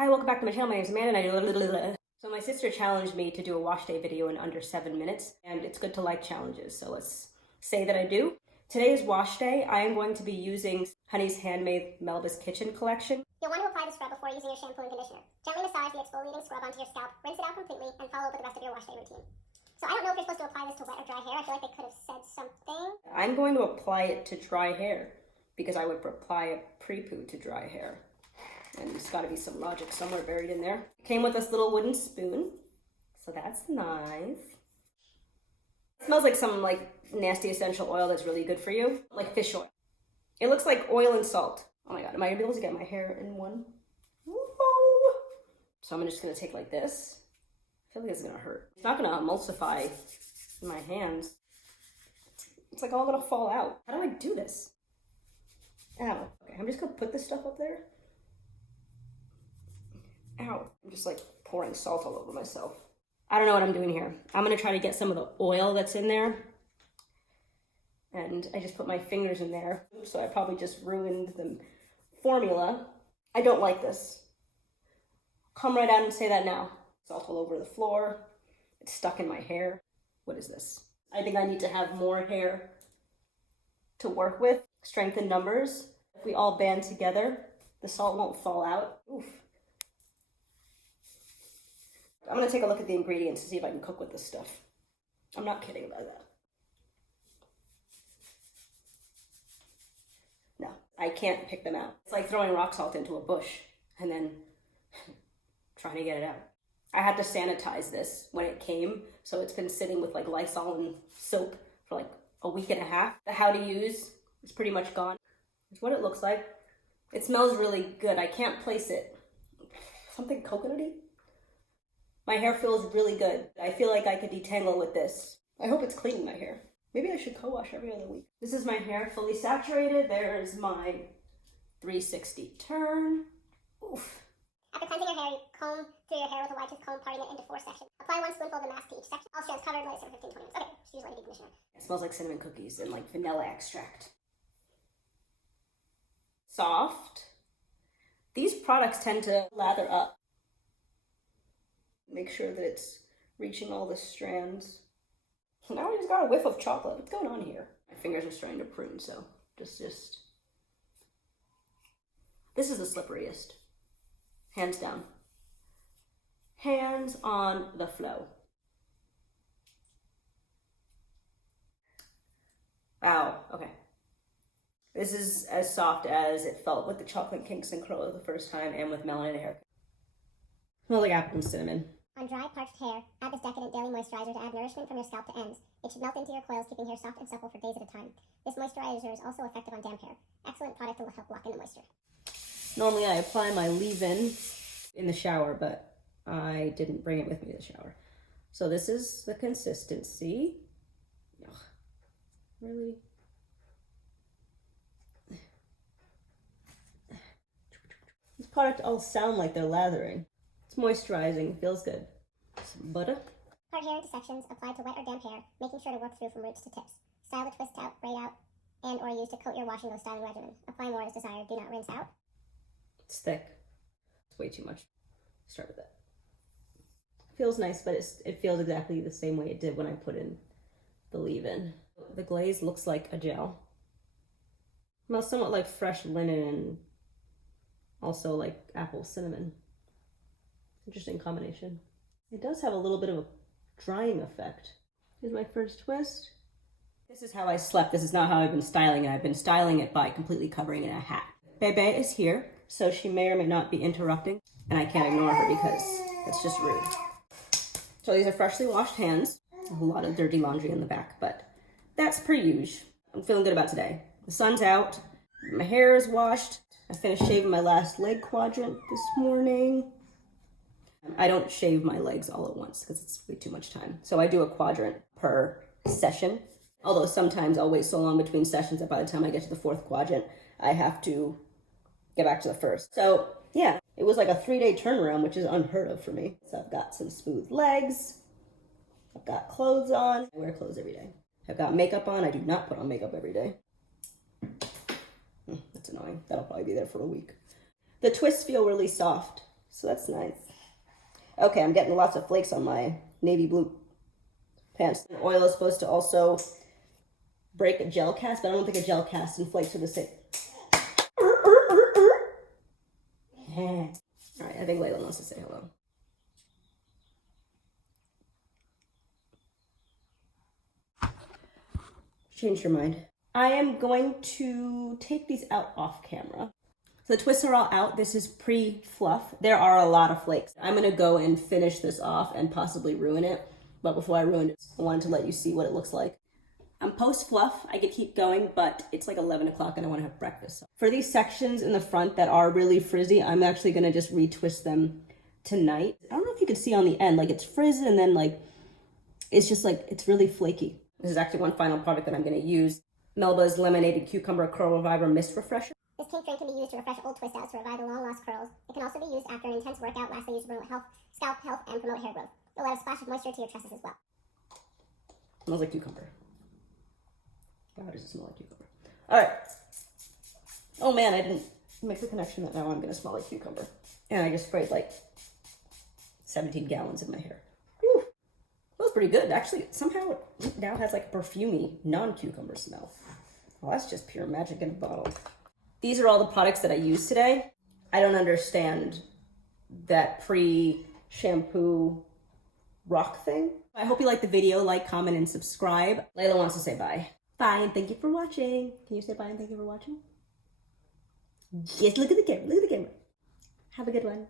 Hi, welcome back to my channel. My name is Amanda and I do So my sister challenged me to do a wash day video in under 7 minutes, and it's good to like challenges, so let's say that I do. Today's wash day, I am going to be using Honey's Handmade Melba's Kitchen collection. You'll want to apply the scrub before using your shampoo and conditioner. Gently massage the exfoliating scrub onto your scalp, rinse it out completely, and follow up with the rest of your wash day routine. So I don't know if you're supposed to apply this to wet or dry hair. I feel like they could have said something. I'm going to apply it to dry hair because I would apply a pre-poo to dry hair. And there's got to be some logic somewhere buried in there. It came with this little wooden spoon, so that's nice. It smells like some nasty essential oil that's really good for you, like fish oil. It looks like oil and salt. Oh my god, am I gonna be able to get my hair in one? Whoa. So I'm just gonna take like this. I feel like it's gonna hurt. It's not gonna emulsify in my hands. It's like all gonna fall out. How do I do this? Ow. Okay, I'm just gonna put this stuff up there. Ow. I'm just like pouring salt all over myself. I don't know what I'm doing here. I'm gonna try to get some of the oil that's in there. And I just put my fingers in there. So I probably just ruined the formula. I don't like this. Come right out and say that now. Salt all over the floor. It's stuck in my hair. What is this? I think I need to have more hair to work with. Strength in numbers. If we all band together, the salt won't fall out. Oof. I'm gonna take a look at the ingredients to see if I can cook with this stuff. I'm not kidding about that. No, I can't pick them out. It's like throwing rock salt into a bush and then trying to get it out. I had to sanitize this when it came, so it's been sitting with like Lysol and soap for like a week and a half. The how to use is pretty much gone. It's what it looks like. It smells really good. I can't place it. Something coconutty? My hair feels really good. I feel like I could detangle with this. I hope it's cleaning my hair. Maybe I should co-wash every other week. This is my hair fully saturated. There's my 360 turn. Oof. After cleansing your hair, you comb through your hair with a wide tooth comb, parting it into 4 sections. Apply 1 spoonful of the mask to each section. All strands covered, let it sit for 15-20 minutes. Okay, just use like a deep conditioner. It smells like cinnamon cookies and like vanilla extract. Soft. These products tend to lather up. Make sure that it's reaching all the strands. Now I just got a whiff of chocolate. What's going on here? My fingers are starting to prune, so just. This is the slipperiest. Hands down. Hands on the flow. Wow, okay. This is as soft as it felt with the chocolate kinks and curls the first time and with melanated hair. Smells like apple and cinnamon. On dry, parched hair, add this decadent daily moisturizer to add nourishment from your scalp to ends. It should melt into your coils, keeping hair soft and supple for days at a time. This moisturizer is also effective on damp hair. Excellent product to help lock in the moisture. Normally I apply my leave-in in the shower, but I didn't bring it with me to the shower. So this is the consistency. Ugh, really? These products all sound like they're lathering. It's moisturizing, feels good. Some butter. Part hair into sections, apply to wet or damp hair, making sure to work through from roots to tips. Style the twist out, braid out, and or use to coat your washing with styling regimen. Apply more as desired, do not rinse out. It's thick. It's way too much. Start with that. Feels nice, but it feels exactly the same way it did when I put in the leave-in. The glaze looks like a gel. It smells somewhat like fresh linen and also like apple cinnamon. Interesting combination. It does have a little bit of a drying effect. Here's my first twist. This is how I slept. This is not how I've been styling it. I've been styling it by completely covering it in a hat. Bebe is here, so she may or may not be interrupting, and I can't ignore her because it's just rude. So these are freshly washed hands. A lot of dirty laundry in the back, but that's per usual. I'm feeling good about today. The sun's out. My hair is washed. I finished shaving my last leg quadrant this morning. I don't shave my legs all at once because it's way too much time. So I do a quadrant per session. Although sometimes I'll wait so long between sessions that by the time I get to the 4th quadrant, I have to get back to the 1st. So yeah, it was like a 3-day turnaround, which is unheard of for me. So I've got some smooth legs. I've got clothes on. I wear clothes every day. I've got makeup on. I do not put on makeup every day. That's annoying. That'll probably be there for a week. The twists feel really soft. So that's nice. Okay, I'm getting lots of flakes on my navy blue pants. The oil is supposed to also break a gel cast, but I don't think a gel cast and flakes are the same. All right, I think Layla wants to say hello. Change your mind. I am going to take these out off camera. So the twists are all out. This is pre-fluff. There are a lot of flakes. I'm gonna go and finish this off and possibly ruin it. But before I ruin it, I wanted to let you see what it looks like. I'm post-fluff. I could keep going, but it's like 11 o'clock and I wanna have breakfast. For these sections in the front that are really frizzy, I'm actually gonna just retwist them tonight. I don't know if you can see on the end, like it's frizzed and then like, it's just like, it's really flaky. This is actually one final product that I'm gonna use. Melba's Lemonade Cucumber Curl Reviver Mist Refresher. This pink drink can be used to refresh old twist outs to revive the long-lost curls. It can also be used after an intense workout. Lastly, used to promote health, scalp health, and promote hair growth. It'll add a splash of moisture to your tresses as well. Smells like cucumber. How does it smell like cucumber? All right. Oh man, I didn't make the connection that now I'm gonna smell like cucumber. And I just sprayed like 17 gallons in my hair. Whew. Smells pretty good. Actually, somehow it now has like a perfumey, non-cucumber smell. Well, that's just pure magic in a bottle. These are all the products that I used today. I don't understand that pre-shampoo rock thing. I hope you liked the video. Like, comment, and subscribe. Layla wants to say bye. Bye, and thank you for watching. Can you say bye and thank you for watching? Yes, look at the camera. Look at the camera. Have a good one.